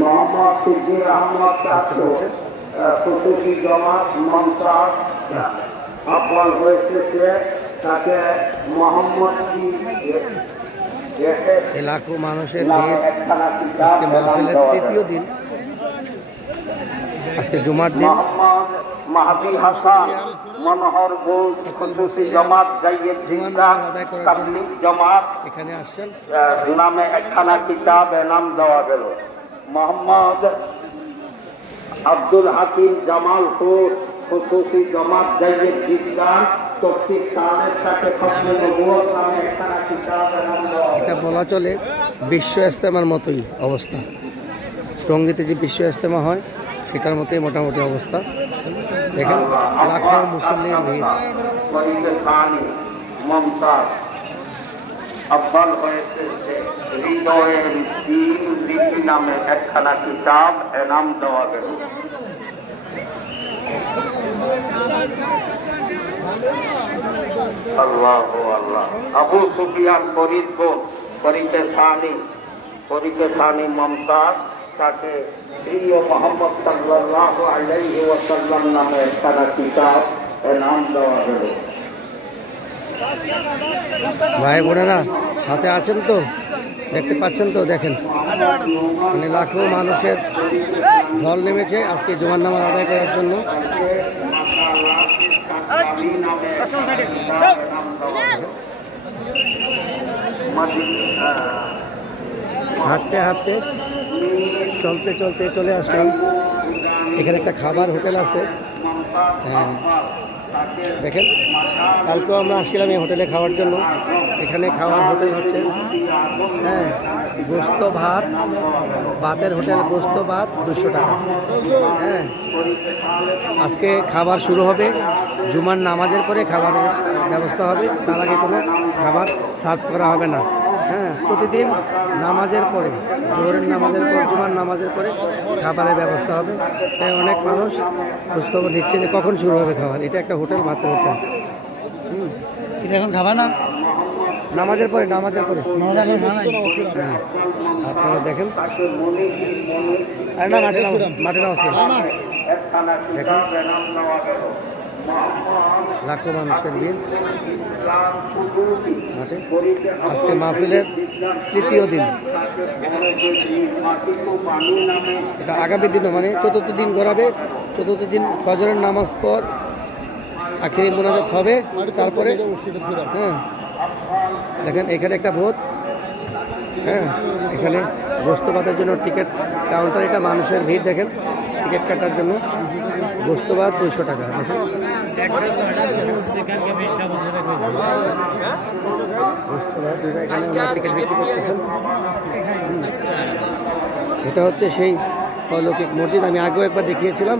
মোহাম্মদ সিদ্দিক আহমদ চাচু প্রসূতি জমাত মমতাজ আহ্বান হয়েছে সে তাকে মোহাম্মদ লাখো মানুষের আজকে মাহফিলের তৃতীয় দিন। আজকে জুমার দিন। মাহাদি হাসান মনোহর ঘোষ প্রসূতি জমাত জাইয়েদ জিন্দা তাবলিগ জমাত এখানে আসছেন। নামে একখানা কিতাব এনাম দেওয়া গেল। মোহাম্মদ আব্দুল হাকিম জামালপুর খসুসি জমাত জাইয়েদ বিজ্ঞান তফসির সালের সাথে খতমে নবুয়ত নামে একখানা কিতাব এটা বলা চলে বিশ্ব ইস্তেমার মতোই অবস্থা। টঙ্গিতে যে বিশ্ব ইস্তেমা হয় সেটার মতোই মোটামুটি অবস্থা। দেখেন লাখো মুসল্লির ভিড়। আব্বাল হয়েছে যে হৃদয়ের দিন লিপি নামে একখানা কিতাব এনাম দেওয়া গেল আল্লাহ আল্লাহ আবু সুফিয়ান ফরিদ বোন ফরিদে সানি ফরিদে সানি মমতাজ তাকে প্রিয় মোহাম্মদ সাল্লাহ আলাইহি ওয়াসাল্লাম নামে একখানা কিতাব এনাম দেওয়া গেল ভাই বোনেরা, সাথে আছেন তো? দেখতে পাচ্ছেন তো? দেখেন। মানে লাখো মানুষের ঢল নেমেছে আজকে জোয়ার নামাজ আদায় করার জন্য। হাঁটতে হাঁটতে, চলতে চলতে চলে আসলাম। এখানে একটা খাবার হোটেল আছে। হ্যাঁ। দেখেন, কালকেও আমরা আসছিলাম এই হোটেলে খাওয়ার জন্য। এখানে খাওয়ার হোটেল হচ্ছে হ্যাঁ গোস্ত ভাত, ভাতের হোটেল গোস্ত ভাত দুশো টাকা। হ্যাঁ আজকে খাবার শুরু হবে, জুমার নামাজের পরে খাবারের ব্যবস্থা হবে, তার আগে কোনো খাবার সার্ভ করা হবে না। হ্যাঁ প্রতিদিন নামাজের পরে জোহরের নামাজের পর জুমার নামাজের পরে খাবারের ব্যবস্থা হবে। তাই অনেক মানুষ খোঁজখবর নিচ্ছে যে কখন শুরু হবে খাবার। এটা একটা হোটেল ভাতের হোটেল। হুম। এটা এখন খাবা না? নামাজের পরে নামাজের পরে। নামাজ। হ্যাঁ আপনারা দেখেন। আরে না মাঠে নাম। মাঠে নাম আছে একখানা কিতাব এনাম দেওয়া গেল লাখো মানুষের ভিড়। আজকে মাহফিলের তৃতীয় দিন। এটা আগামী দিনও মানে চতুর্থ দিন গড়াবে। চতুর্থ দিন ফজরের নামাজ পর আখেরি মোনাজাত হবে। তারপরে হ্যাঁ। দেখেন, এখানে একটা ভোট। হ্যাঁ এখানে গোস্ত কাটার জন্য টিকিট কাউন্টার, এটা মানুষের ভিড়, দেখেন। টিকিট কাটার জন্য ভাত দুশো টাকা, দেখেন। এটা হচ্ছে সেই অলৌকিক মসজিদ। আমি আগেও একবার দেখিয়েছিলাম।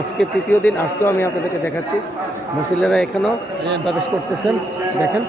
আজকে তৃতীয় দিন, আজকেও আমি আপনাদেরকে দেখাচ্ছি। মুসলিরা এখানেও প্রবেশ করতেছেন। দেখেন।